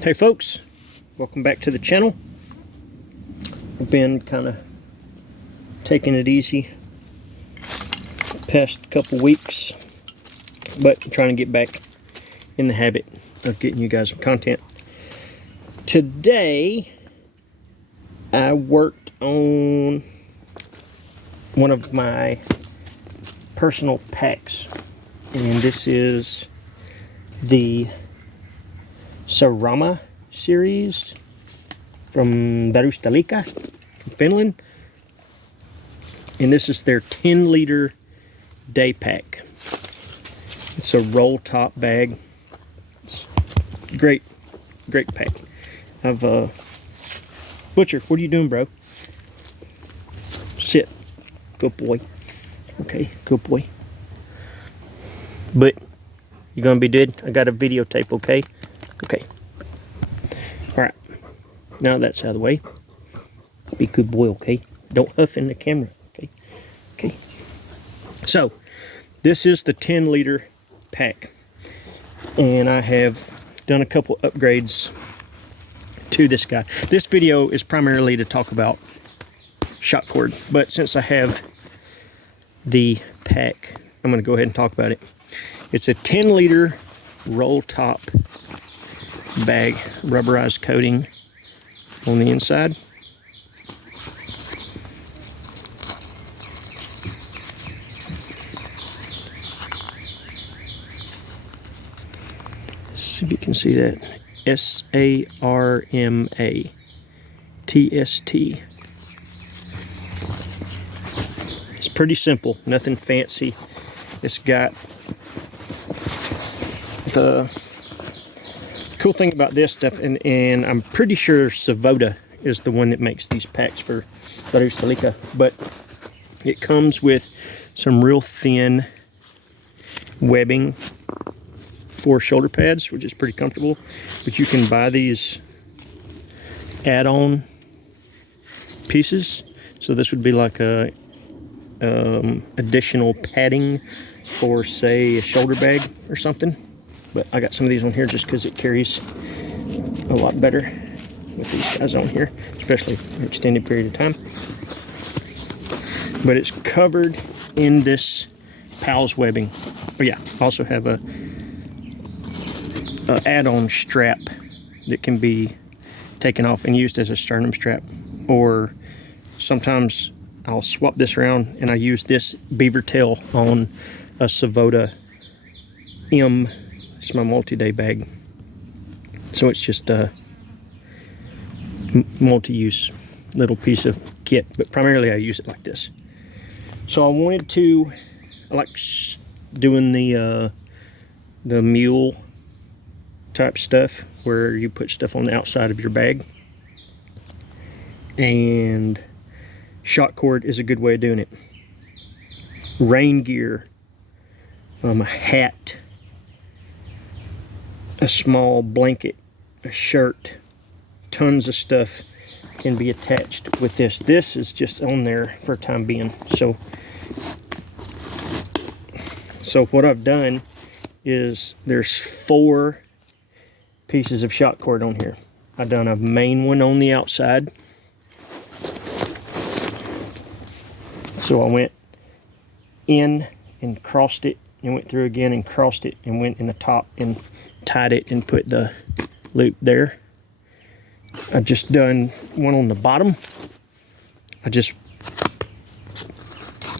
Hey folks, welcome back to the channel. I've been kind of taking it easy past couple weeks, but I'm trying to get back in the habit of getting you guys some content. Today I worked on one of my personal packs, and this is the Särmä series from Bushcraft from Finland, and this is their 10-liter day pack. It's a roll top bag. It's great pack. I've Butcher, what are you doing, bro? Sit, good boy. Okay, good boy. But you're gonna be good. I got a videotape, okay? Okay. Alright. Now that's out of the way. Be a good boy, okay? Don't huff in the camera, okay? Okay. So, this is the 10-liter pack. And I have done a couple upgrades to this guy. This video is primarily to talk about shot cord. But since I have the pack, I'm going to go ahead and talk about it. It's a 10-liter roll top bag, rubberized coating on the inside. See if you can see that. Särmä TST. It's pretty simple, nothing fancy. It's got the cool thing about this stuff, and I'm pretty sure Särmä is the one that makes these packs for Bushcraft, but it comes with some real thin webbing for shoulder pads, which is pretty comfortable. But you can buy these add-on pieces, so this would be like a additional padding for, say, a shoulder bag or something. But I got some of these on here just because it carries a lot better with these guys on here, especially for an extended period of time. But it's covered in this PALS webbing. Oh yeah, I also have a add-on strap that can be taken off and used as a sternum strap. Or sometimes I'll swap this around and I use this beaver tail on a Särmä M. It's my multi-day bag. So it's just a multi-use little piece of kit, but primarily I use it like this. So I like doing the mule type stuff where you put stuff on the outside of your bag. And shot cord is a good way of doing it. Rain gear, a hat, a small blanket, a shirt, tons of stuff can be attached with this. This is just on there for the time being. So what I've done is there's 4 pieces of shot cord on here. I've done a main one on the outside. So I went in and crossed it and went through again and crossed it and went in the top and tied it and put the loop there. I just done one on the bottom. I just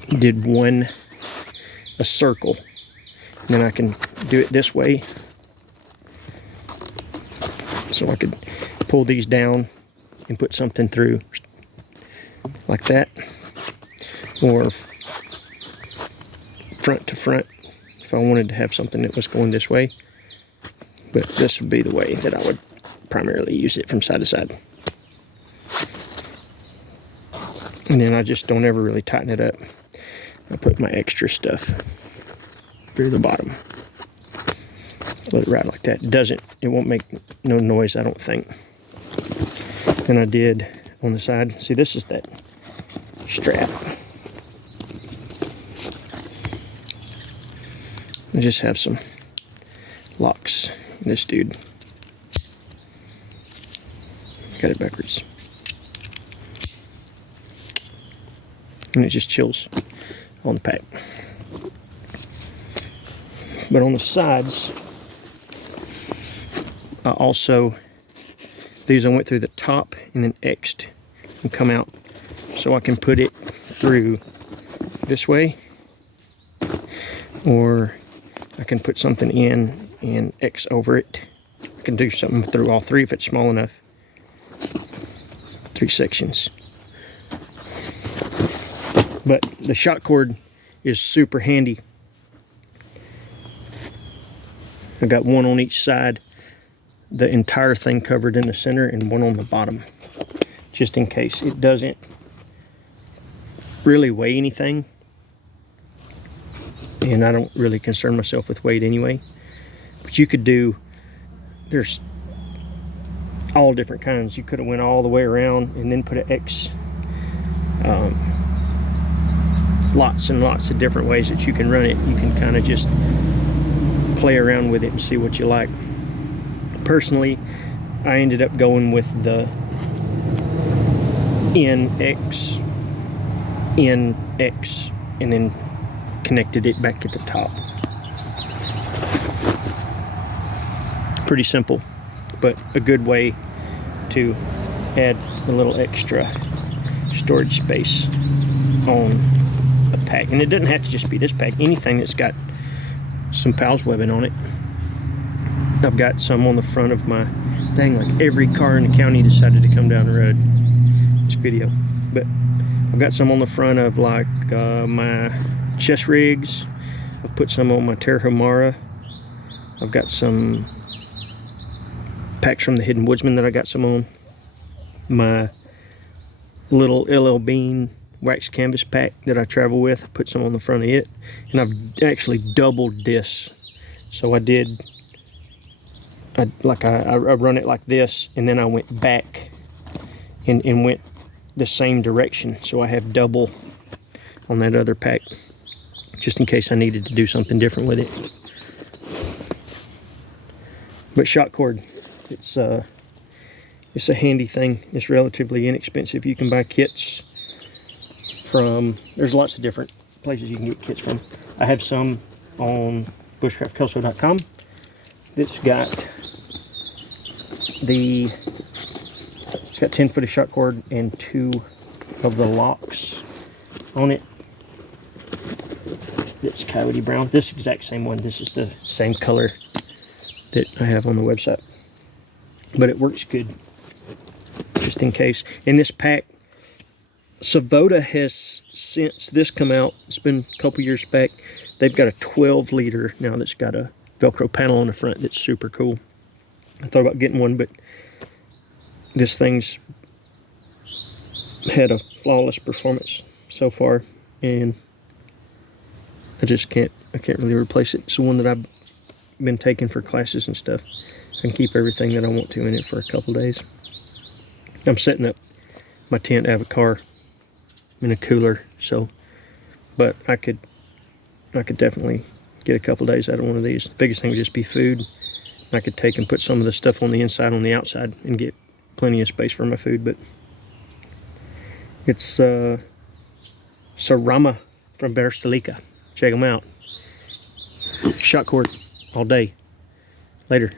did a circle, and then I can do it this way, so I could pull these down and put something through like that, or front to front if I wanted to have something that was going this way. But this would be the way that I would primarily use it, from side to side. And then I just don't ever really tighten it up. I put my extra stuff through the bottom. Let it ride like that. It won't make no noise, I don't think. And I did on the side. See, this is that strap. I just have some locks. This dude. Got it backwards. And it just chills on the pack. But on the sides, I also, these I went through the top and then X'd and come out so I can put it through this way, or I can put something in and X over it. I can do something through all three if it's small enough. 3 sections. But the shot cord is super handy. I got one on each side, the entire thing covered in the center, and one on the bottom, just in case. It doesn't really weigh anything, and I don't really concern myself with weight anyway. But you could do, there's all different kinds. You could have went all the way around and then put an X. Lots and lots of different ways that you can run it. You can kind of just play around with it and see what you like. Personally, I ended up going with the NX, NX, and then connected it back at the top. Pretty simple, but a good way to add a little extra storage space on a pack. And it doesn't have to just be this pack. Anything that's got some Pals webbing on it. I've got some on the front of my thing. Like every car in the county decided to come down the road this video, but I've got some on the front of like my chest rigs. I've put some on my Terramara. I've got some packs from the Hidden Woodsman that I got some on. My little LL Bean wax canvas pack that I travel with, I put some on the front of it. And I've actually doubled this. So I did, I run it like this, and then I went back and went the same direction. So I have double on that other pack, just in case I needed to do something different with it. But shot cord, it's a handy thing. It's relatively inexpensive. You can buy kits from, there's lots of different places you can get kits from. I have some on bushcraftkelso.com. It's got 10 foot of shot cord and 2 of the locks on it. It's coyote brown. This exact same one. This is the same color that I have on the website. But it works good, just in case. In this pack, Savoda has, since this come out, it's been a couple years back, they've got a 12 liter now that's got a Velcro panel on the front that's super cool. I thought about getting one, but this thing's had a flawless performance so far, and I can't really replace it. It's the one that I've been taking for classes and stuff. I can keep everything that I want to in it for a couple days. I'm setting up my tent. I have a car in a cooler, so, but I could definitely get a couple days out of one of these. The biggest thing would just be food. I could take and put some of the stuff on the inside, on the outside, and get plenty of space for my food. But it's Särmä from Berstalika. Check them out. Shot cord all day. Later.